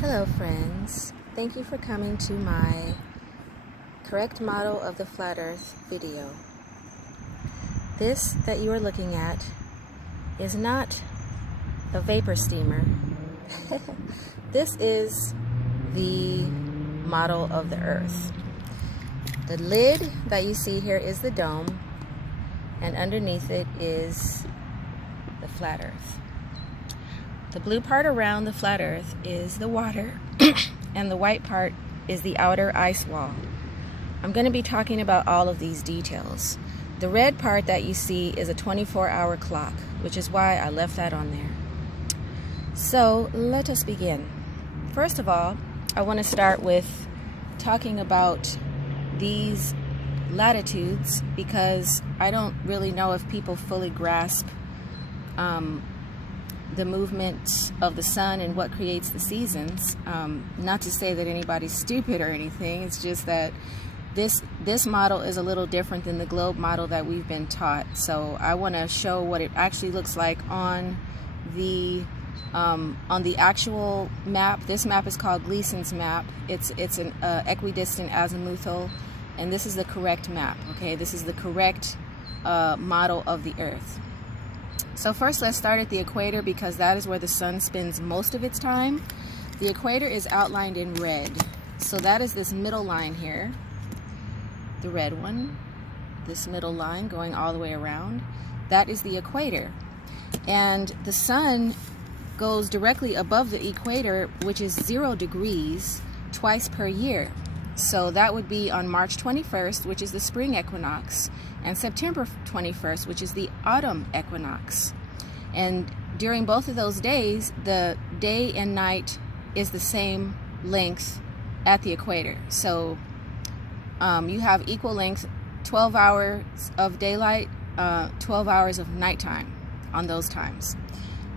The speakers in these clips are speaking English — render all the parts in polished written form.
Hello friends, thank you for coming to my correct model of the flat earth video. This that you are looking at is not a vapor steamer. This is the model of the earth. The lid that you see here is the dome, and underneath it is the flat earth. The blue part around the flat earth is the water, and the white part is the outer ice wall. I'm going to be talking about all of these details. The red part that you see is a 24-hour clock, which is why I left that on there. So let us begin. First of all, I want to start with talking about these latitudes because I don't really know if people fully grasp the movement of the sun and what creates the seasons. Not to say that anybody's stupid or anything, it's just that this model is a little different than the globe model that we've been taught. So I want to show what it actually looks like on the actual map. This map is called Gleason's map. It's an equidistant azimuthal, and this is the correct map. Okay, this is the correct model of the Earth. So first, let's start at the equator because that is where the sun spends most of its time. The equator is outlined in red. So that is this middle line here, the red one, this middle line going all the way around. That is the equator. And the sun goes directly above the equator, which is 0 degrees, twice per year. So that would be on March 21st, which is the spring equinox, and September 21st, which is the autumn equinox. And during both of those days, the day and night is the same length at the equator. So you have equal length, 12 hours of daylight, 12 hours of nighttime on those times.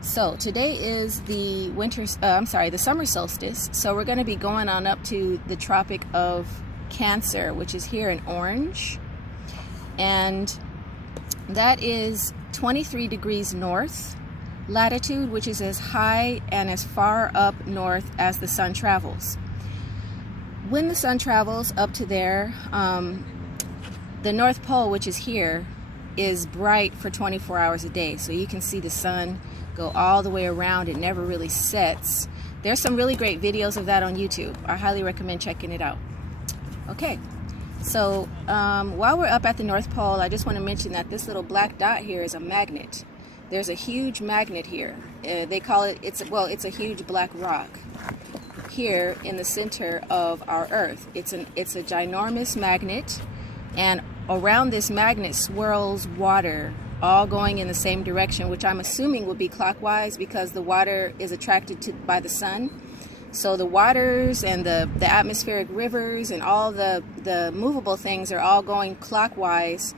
So today is the the summer solstice. So we're going to be going on up to the Tropic of Cancer, which is here in orange. And that is 23 degrees north latitude, which is as high and as far up north as the sun travels. When the sun travels up to there, the North Pole, which is here, is bright for 24 hours a day. So you can see the sun go all the way around. It never really sets. There's some really great videos of that on YouTube. I highly recommend checking it out. Okay, so while we're up at the North Pole, I just want to mention that this little black dot here is a magnet. There's a huge magnet here. They call it, it's a huge black rock here in the center of our Earth. It's a ginormous magnet, and around this magnet swirls water, all going in the same direction, which I'm assuming would be clockwise because the water is attracted by the sun. So the waters and the atmospheric rivers and all the movable things are all going clockwise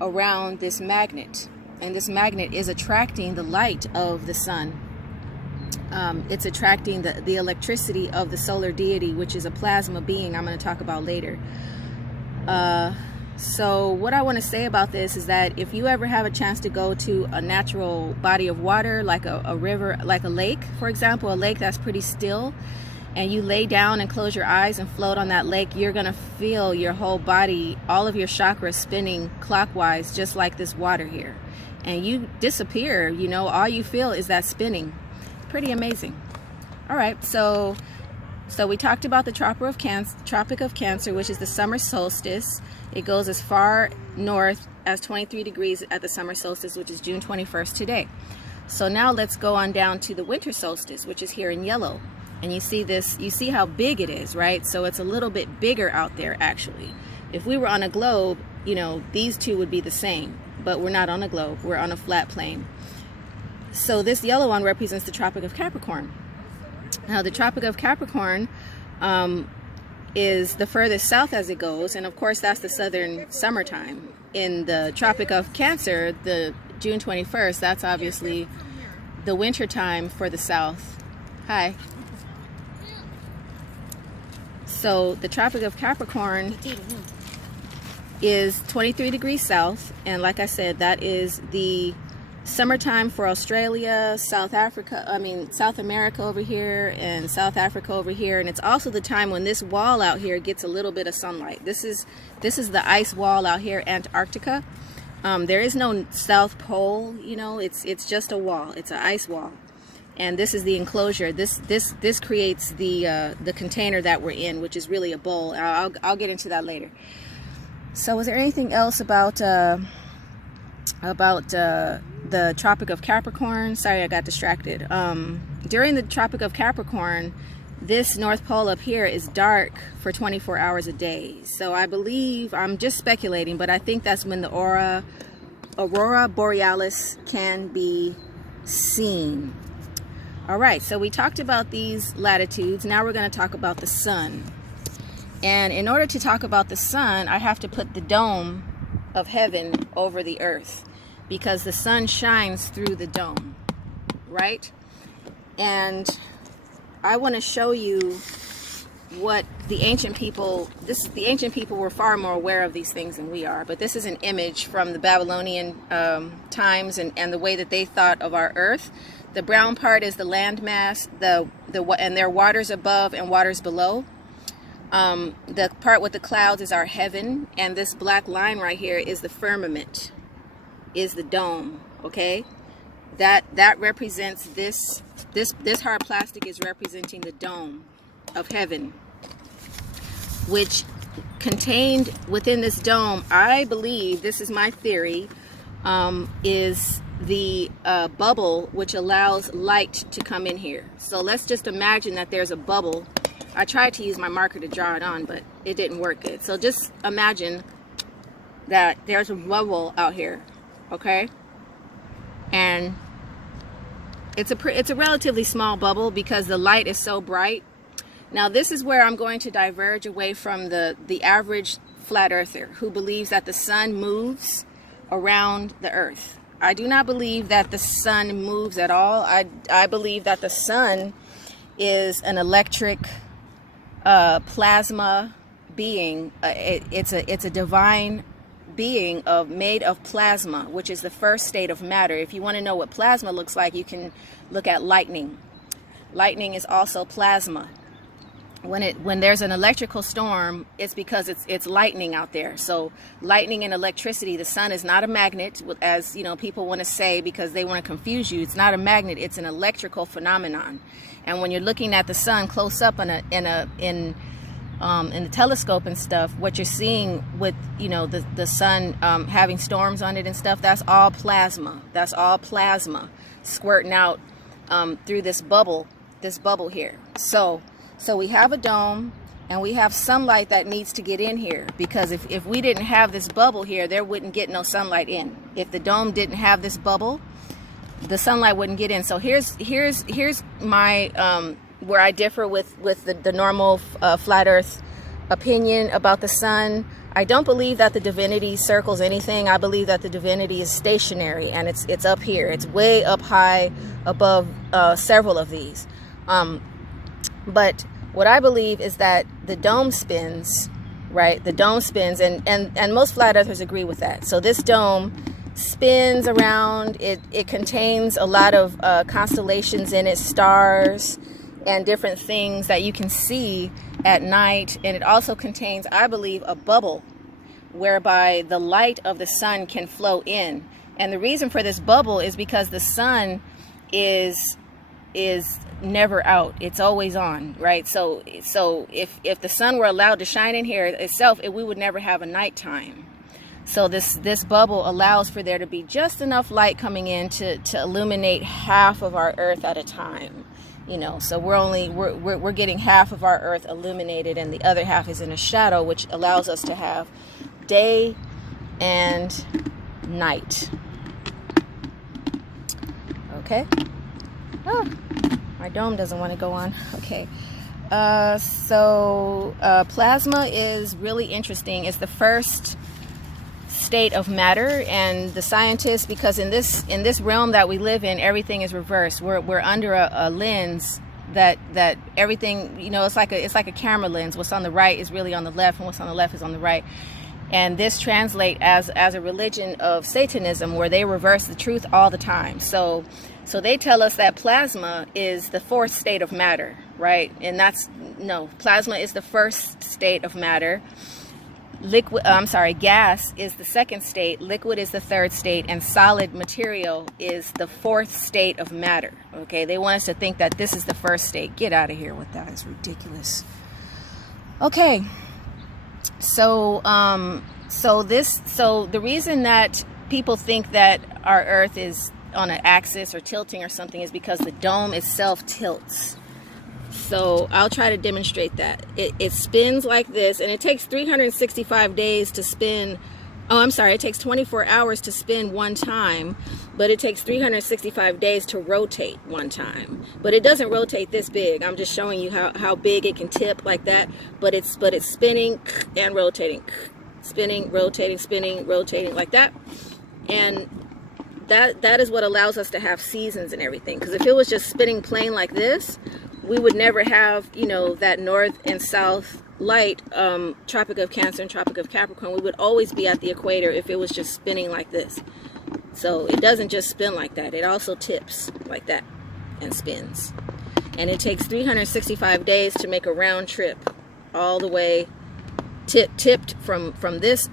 around this magnet. And this magnet is attracting the light of the sun. It's attracting the electricity of the solar deity, which is a plasma being I'm going to talk about later. So what I want to say about this is that if you ever have a chance to go to a natural body of water, like a river, like a lake, for example, a lake that's pretty still, and you lay down and close your eyes and float on that lake, you're going to feel your whole body, all of your chakras spinning clockwise, just like this water here. And you disappear, you know, all you feel is that spinning. Pretty amazing. All right, so we talked about the Tropic of Cancer, which is the summer solstice. It goes as far north as 23 degrees at the summer solstice, which is June 21st today. So now let's go on down to the winter solstice, which is here in yellow. And you see this, you see how big it is, right? So it's a little bit bigger out there, actually. If we were on a globe, you know, these two would be the same, but we're not on a globe, we're on a flat plane. So this yellow one represents the Tropic of Capricorn. Now the Tropic of Capricorn is the furthest south as it goes, and of course that's the southern summertime. In the Tropic of Cancer, the June 21st, that's obviously the winter time for the south. Hi. So the Tropic of Capricorn is 23 degrees south, and like I said, that is the summertime for Australia, South America over here, and South Africa over here. And it's also the time when this wall out here gets a little bit of sunlight. This is the ice wall out here, Antarctica. There is no South Pole, you know, it's just a wall. It's an ice wall. And this is the enclosure. This creates the container that we're in, which is really a bowl. I'll get into that later. So, was there anything else about the Tropic of Capricorn? Sorry, I got distracted. During the Tropic of Capricorn, this North Pole up here is dark for 24 hours a day. So I believe, I'm just speculating, but I think that's when the Aurora Borealis can be seen. All right, so we talked about these latitudes. Now we're going to talk about the sun. And in order to talk about the sun, I have to put the dome of heaven over the earth, because the sun shines through the dome, right? And I want to show you what the ancient people, the ancient people were far more aware of these things than we are, but this is an image from the Babylonian times and the way that they thought of our earth. The brown part is the landmass, and there are waters above and waters below. The part with the clouds is our heaven, and this black line right here is the firmament, is the dome. Okay, that represents this hard plastic is representing the dome of heaven, which contained within this dome, I believe, this is my theory, is the bubble which allows light to come in here. So let's just imagine that there's a bubble. I tried to use my marker to draw it on, but it didn't work good. So just imagine that there's a bubble out here, okay? And it's a relatively small bubble because the light is so bright. Now this is where I'm going to diverge away from the average flat earther who believes that the sun moves around the earth. I do not believe that the sun moves at all. I believe that the sun is an electric plasma being. It's a divine being made of plasma, which is the first state of matter. If you want to know what plasma looks like, you can look at lightning. Lightning is also plasma. When there's an electrical storm, it's because it's lightning out there. So lightning and electricity, the sun is not a magnet, as you know, people want to say, because they want to confuse you. It's not a magnet, it's an electrical phenomenon. And when you're looking at the sun close up in the telescope and stuff, what you're seeing with, you know, the sun having storms on it and stuff, that's all plasma. That's all plasma squirting out through this bubble here. So we have a dome, and we have sunlight that needs to get in here, because if we didn't have this bubble here, there wouldn't get no sunlight in. If the dome didn't have this bubble, the sunlight wouldn't get in. So here's my where I differ with the normal flat earth opinion about the sun. I don't believe that the divinity circles anything. I believe that the divinity is stationary, and it's up here. It's way up high above several of these. But what I believe is that the dome spins, right? The dome spins, and most flat earthers agree with that. So this dome spins around. It contains a lot of constellations in it, stars and different things that you can see at night. And it also contains, I believe, a bubble whereby the light of the sun can flow in. And the reason for this bubble is because the sun is never out. It's always on, right? So if the sun were allowed to shine in here itself, we would never have a nighttime. So this bubble allows for there to be just enough light coming in to illuminate half of our earth at a time. You know, so we're getting half of our earth illuminated, and the other half is in a shadow, which allows us to have day and night. Okay. Oh, my dome doesn't want to go on. Okay. So plasma is really interesting. It's the first state of matter, and the scientists, because in this realm that we live in, everything is reversed. We're under a lens that everything, you know, it's like a camera lens. What's on the right is really on the left, and what's on the left is on the right. And this translates as a religion of Satanism, where they reverse the truth all the time. So they tell us that plasma is the fourth state of matter, right? And no, plasma is the first state of matter. Gas is the second state, liquid is the third state, and solid material is the fourth state of matter. Okay, they want us to think that this is the first state. Get out of here with that. It's ridiculous. Okay. So the reason that people think that our earth is on an axis or tilting or something is because the dome itself tilts. So I'll try to demonstrate that. It spins like this, and it takes 365 days to spin. Oh, I'm sorry, it takes 24 hours to spin one time, but it takes 365 days to rotate one time. But it doesn't rotate this big. I'm just showing you how big it can tip like that. But it's spinning and rotating, spinning, rotating, spinning, rotating like that. And that is what allows us to have seasons and everything. Because if it was just spinning plain like this, we would never have, you know, that north and south light, Tropic of Cancer and Tropic of Capricorn. We would always be at the equator if it was just spinning like this. So it doesn't just spin like that. It also tips like that and spins. And it takes 365 days to make a round trip all the way tipped from this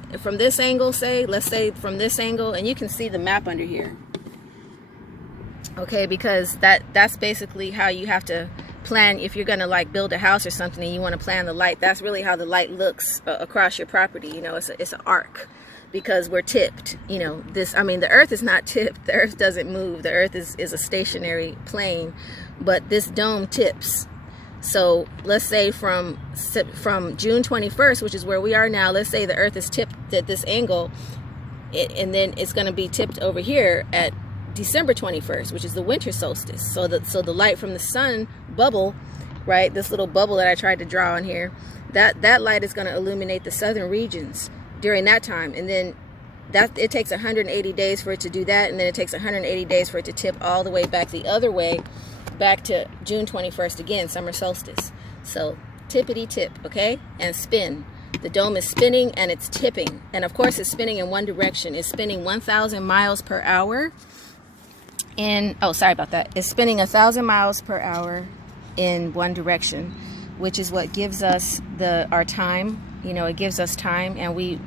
angle, let's say from this angle, and you can see the map under here. Okay, because that's basically how you have to plan if you're gonna like build a house or something and you want to plan the light. That's really how the light looks across your property. You know, it's an arc, because we're tipped. You know, the earth is not tipped. The earth doesn't move. The earth is a stationary plane, but this dome tips. So let's say from June 21st, which is where we are now, let's say the earth is tipped at this angle, and then it's going to be tipped over here at December 21st, which is the winter solstice. So the light from the sun bubble, right, this little bubble that I tried to draw on here, that light is going to illuminate the southern regions during that time. And then it takes 180 days for it to do that, and then it takes 180 days for it to tip all the way back the other way, back to June 21st again, summer solstice. So tippity tip, okay, and spin. The dome is spinning and it's tipping, and of course it's spinning in one direction. It's spinning 1,000 miles per hour. It's spinning 1,000 miles per hour in one direction, which is what gives us our time. You know, it gives us time, and we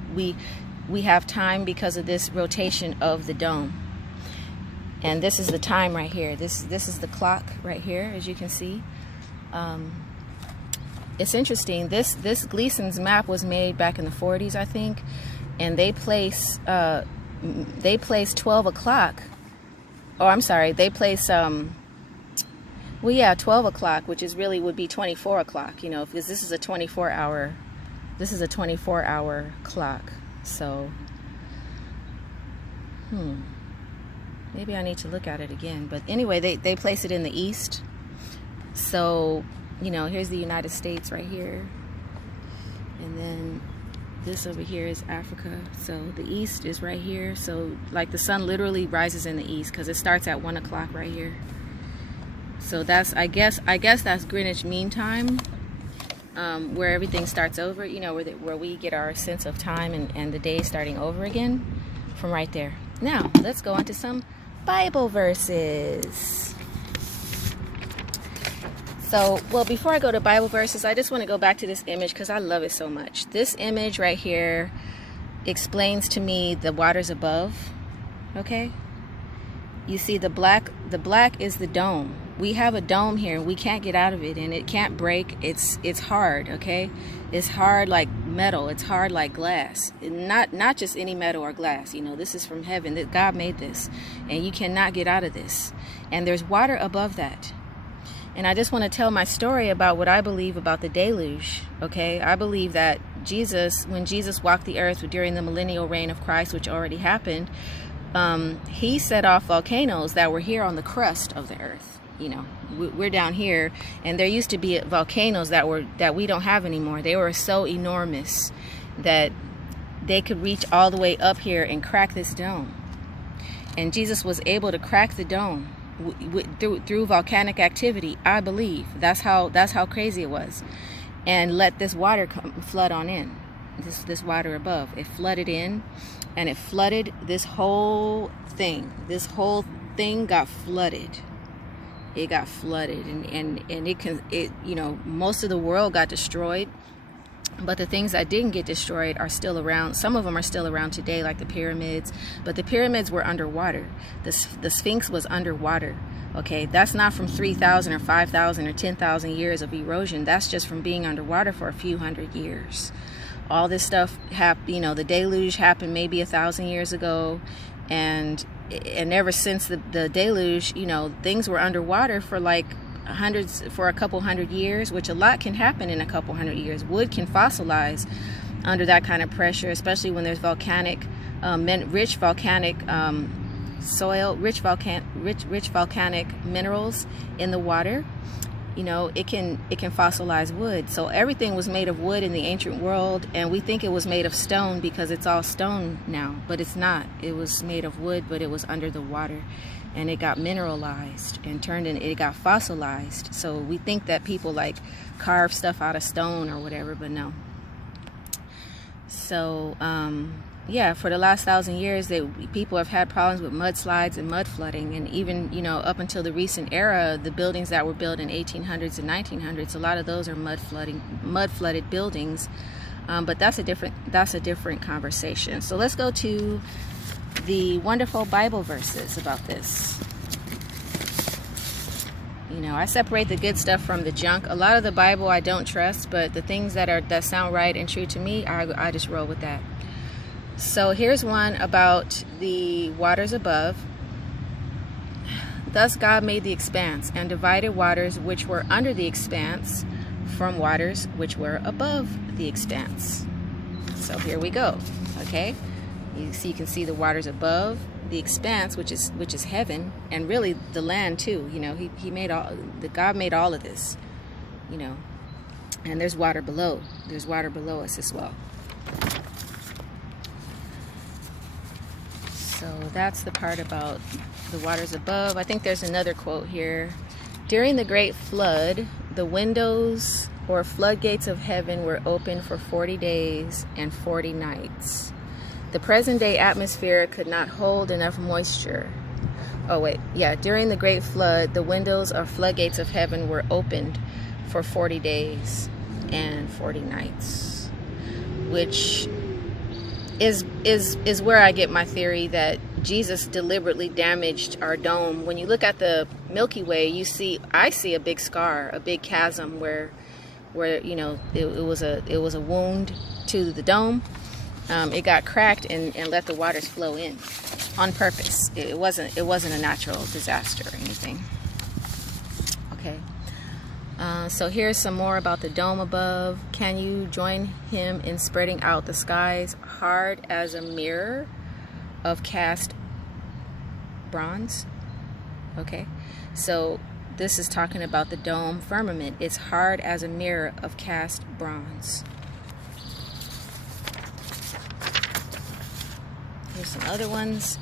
have time because of this rotation of the dome. And this is the time right here. This is the clock right here, as you can see. It's interesting. This Gleason's map was made back in the 40s, I think, and they place 12 o'clock. Oh, I'm sorry. They place 12 o'clock, which would be 24 o'clock. You know, because this is a 24-hour. This is a 24-hour clock. So, maybe I need to look at it again. But anyway, they place it in the east. So, you know, here's the United States right here. And then this over here is Africa. So the east is right here. So like the sun literally rises in the east because it starts at 1 o'clock right here. So that's, I guess that's Greenwich Mean Time, where everything starts over, you know, where we get our sense of time and the day starting over again from right there. Now, let's go on to some Bible verses. So, well, before I go to Bible verses, I just want to go back to this image because I love it so much. This image right here explains to me the waters above, okay? You see the black is the dome. We have a dome here, we can't get out of it, and it can't break. It's hard, okay? It's hard like metal, it's hard like glass. Not just any metal or glass, you know, this is from heaven. That God made this, and you cannot get out of this. And there's water above that. And I just want to tell my story about what I believe about the deluge, okay? I believe that when Jesus walked the earth during the millennial reign of Christ, which already happened, he set off volcanoes that were here on the crust of the earth. You know, we're down here, and there used to be volcanoes that we don't have anymore. They were so enormous that they could reach all the way up here and crack this dome. And Jesus was able to crack the dome through volcanic activity, I believe. That's how crazy it was, and let this water flood on in. this water above. It flooded in, and it flooded this whole thing. This whole thing got flooded. It got flooded, and it you know, most of the world got destroyed. But the things that didn't get destroyed are still around. Some of them are still around today, like the pyramids. But the pyramids were underwater. The Sphinx was underwater. Okay, that's not from 3,000 or 5,000 or 10,000 years of erosion. That's just from being underwater for a few hundred years. All this stuff happened, you know, the deluge happened maybe 1,000 years ago. And ever since the deluge, you know, things were underwater for like for a couple hundred years, which a lot can happen in a couple hundred years. Wood can fossilize under that kind of pressure, especially when there's volcanic, rich volcanic soil, rich volcanic minerals in the water. You know, it can fossilize wood. So everything was made of wood in the ancient world, and we think it was made of stone because it's all stone now, but it's not. It was made of wood, but it was under the water, and it got mineralized and it got fossilized. So we think that people like carve stuff out of stone or whatever, but no. So yeah, for the last 1,000 years, people have had problems with mudslides and mud flooding, and even, you know, up until the recent era, the buildings that were built in 1800s and 1900s, a lot of those are mud flooded buildings. But that's a different conversation. So let's go to the wonderful Bible verses about this. You know, I separate the good stuff from the junk. A lot of the Bible I don't trust, but the things that sound right and true to me, I just roll with that. So here's one about the waters above. Thus God made the expanse and divided waters which were under the expanse from waters which were above the expanse. So here we go. Okay, you can see the waters above the expanse, which is heaven, and really the land too. You know, God made all of this. You know, and there's water below. There's water below us as well. So that's the part about the waters above. I think there's another quote here. During the great flood, the windows or floodgates of heaven were open for 40 days and 40 nights. The present day atmosphere could not hold enough moisture. Oh wait, yeah, during the great flood, the windows or floodgates of heaven were opened for 40 days and 40 nights, which is where I get my theory that Jesus deliberately damaged our dome. When you look at the Milky Way, I see a big scar, a big chasm where you know, it was a wound to the dome. It got cracked and let the waters flow in on purpose. It wasn't a natural disaster or anything. Okay. So here's some more about the dome above. Can you join him in spreading out the skies hard as a mirror of cast bronze? Okay, so this is talking about the dome firmament. It's hard as a mirror of cast bronze. Here's some other ones.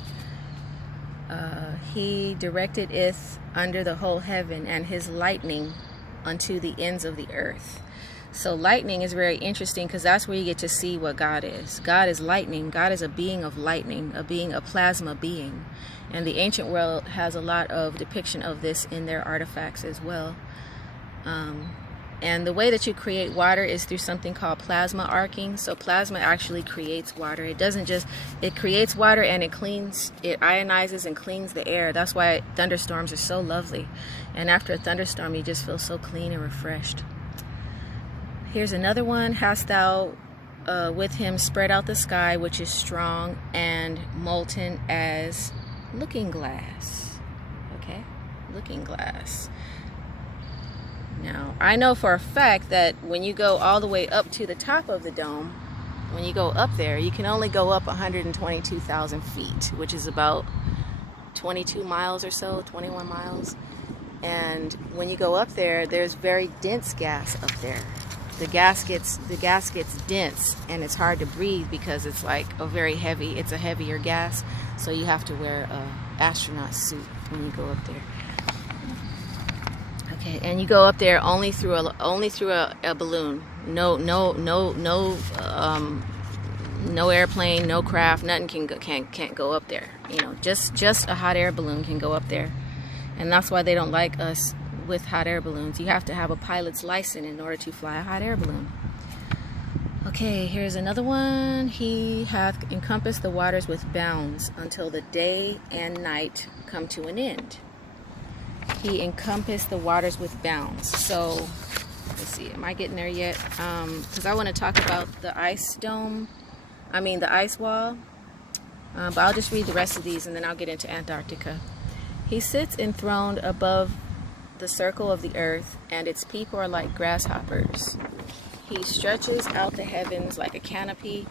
He directed it under the whole heaven, and his lightning unto the ends of the earth. So lightning is very interesting because that's where you get to see what God is. God is lightning. God is a being of lightning, a plasma being. And the ancient world has a lot of depiction of this in their artifacts as well. And the way that you create water is through something called plasma arcing. So plasma actually creates water. It doesn't just, it creates water and it ionizes and cleans the air. That's why thunderstorms are so lovely. And after a thunderstorm, you just feel so clean and refreshed. Here's another one. Hast thou with him spread out the sky, which is strong and molten as looking glass. Okay, looking glass. Now, I know for a fact that when you go all the way up to the top of the dome, when you go up there, you can only go up 122,000 feet, which is about 22 miles or so, 21 miles. And when you go up there, there's very dense gas up there. The gas gets dense, and it's hard to breathe because it's like it's a heavier gas. So you have to wear an astronaut suit when you go up there. Okay, and you go up there only through a balloon. No No airplane, no craft, nothing can't go up there. You know, just a hot air balloon can go up there, and that's why they don't like us with hot air balloons. You have to have a pilot's license in order to fly a hot air balloon. Okay, here's another one. He hath encompassed the waters with bounds until the day and night come to an end. He encompassed the waters with bounds. So let's see, am I getting there yet? Because I want to talk about the ice dome. The ice wall. But I'll just read the rest of these and then I'll get into Antarctica. He sits enthroned above the circle of the earth, and its people are like grasshoppers. He stretches out the heavens like a canopy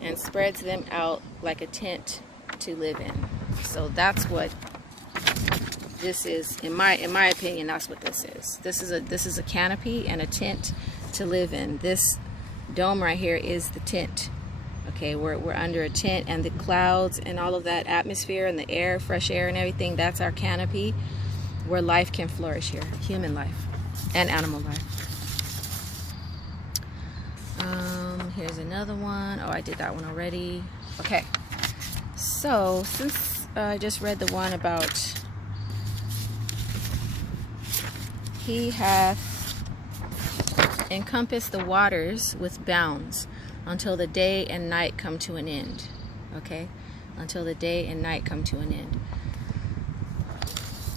and spreads them out like a tent to live in. So that's what this is. In my opinion, that's what this is. This is a canopy and a tent to live in. This dome right here is the tent. Okay, we're under a tent, and the clouds and all of that atmosphere and the air, fresh air and everything, that's our canopy where life can flourish here, human life and animal life. Here's another one. Oh, I did that one already. Okay, so since I just read the one about he hath encompassed the waters with bounds until the day and night come to an end. Okay, until the day and night come to an end.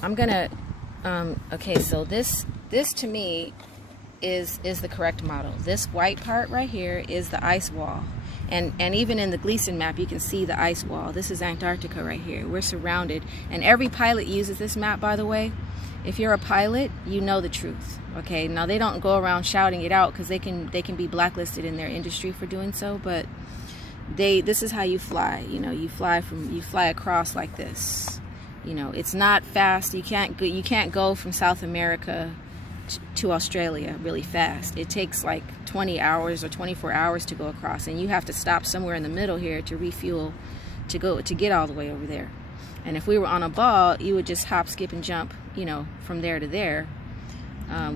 I'm gonna okay, so this to me is the correct model. This white part right here is the ice wall, and even in the Gleason map you can see the ice wall. This is Antarctica right here. We're surrounded, and every pilot uses this map, by the way. If you're a pilot, you know the truth. Okay, now they don't go around shouting it out because they can be blacklisted in their industry for doing so, but this is how you fly. You know, you fly across like this. You know, it's not fast. You can't go from South America to Australia really fast. It takes like 20 hours or 24 hours to go across, and you have to stop somewhere in the middle here to refuel to get all the way over there. And if we were on a ball, you would just hop, skip, and jump, you know, from there to there,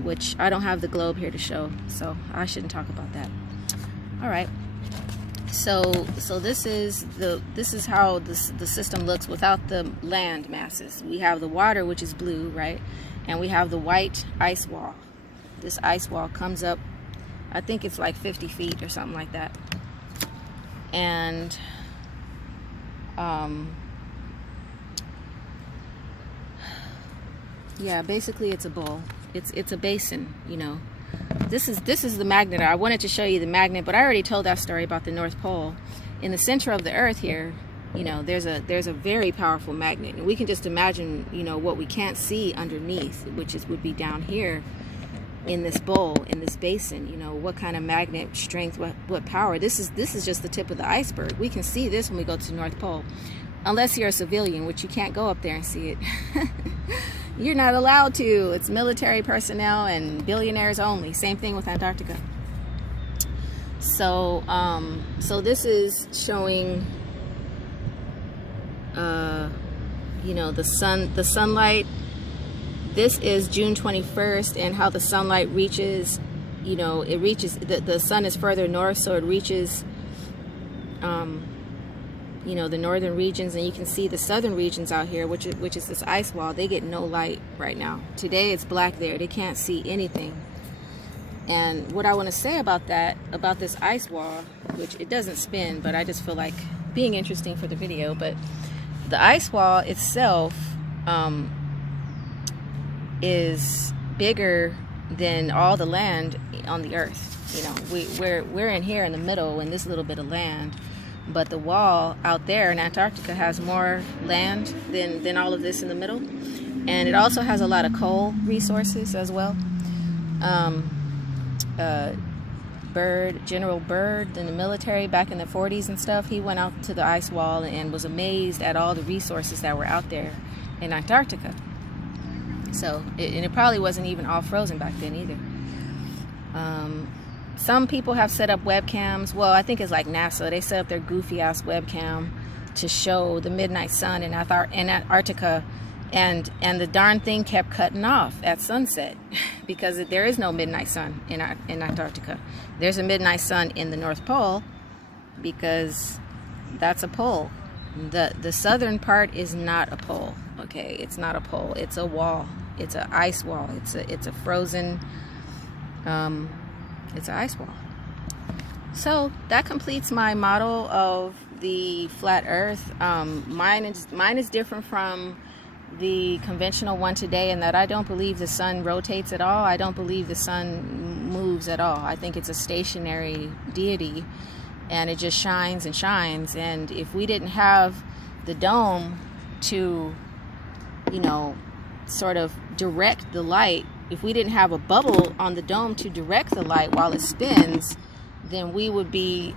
which I don't have the globe here to show, so I shouldn't talk about that. All right. So this is how the system looks without the land masses. We have the water, which is blue, right? And we have the white ice wall. This ice wall comes up, I think it's like 50 feet or something like that. And yeah, basically it's a bowl. It's a basin, you know. This is the magnet. I wanted to show you the magnet, but I already told that story about the North Pole. In the center of the earth here, you know, there's a very powerful magnet, and we can just imagine, you know, what we can't see underneath, which would be down here in this bowl, in this basin. You know, what kind of magnet strength, what power. This is just the tip of the iceberg. We can see this when we go to the North Pole, unless you're a civilian, which you can't go up there and see it. You're not allowed to. It's military personnel and billionaires only. Same thing with Antarctica. So so this is showing you know, the sunlight. This is June 21st, and how the sunlight reaches, you know, it reaches, the sun is further north, so it reaches you know, the northern regions, and you can see the southern regions out here, which is this ice wall. They get no light right now. Today it's black there. They can't see anything. And what I want to say about that, about this ice wall, which it doesn't spin, but I just feel like being interesting for the video, but the ice wall itself is bigger than all the land on the earth. You know, we're in here in the middle in this little bit of land, but the wall out there in Antarctica has more land than all of this in the middle, and it also has a lot of coal resources as well. General Byrd in the military back in the 40s and stuff, he went out to the ice wall and was amazed at all the resources that were out there in Antarctica. So and it probably wasn't even all frozen back then either. Some people have set up webcams. Well, I think it's like NASA. They set up their goofy ass webcam to show the midnight sun in Antarctica, and the darn thing kept cutting off at sunset because there is no midnight sun in Antarctica. There's a midnight sun in the North Pole, because that's a pole. The southern part is not a pole. Okay, it's not a pole. It's a wall. It's an ice wall. It's a frozen. It's an ice wall. So that completes my model of the flat Earth. Mine is different from the conventional one today, in that I don't believe the sun rotates at all. I don't believe the sun moves at all. I think it's a stationary deity, and it just shines and shines. And if we didn't have the dome to, you know, sort of direct the light, if we didn't have a bubble on the dome to direct the light while it spins, then we would be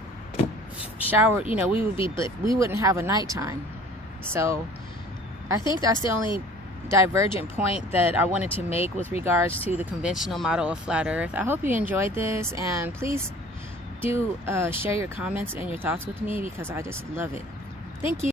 showered, you know, we wouldn't have a nighttime. So I think that's the only divergent point that I wanted to make with regards to the conventional model of flat Earth. I hope you enjoyed this, and please do share your comments and your thoughts with me, because I just love it. Thank you.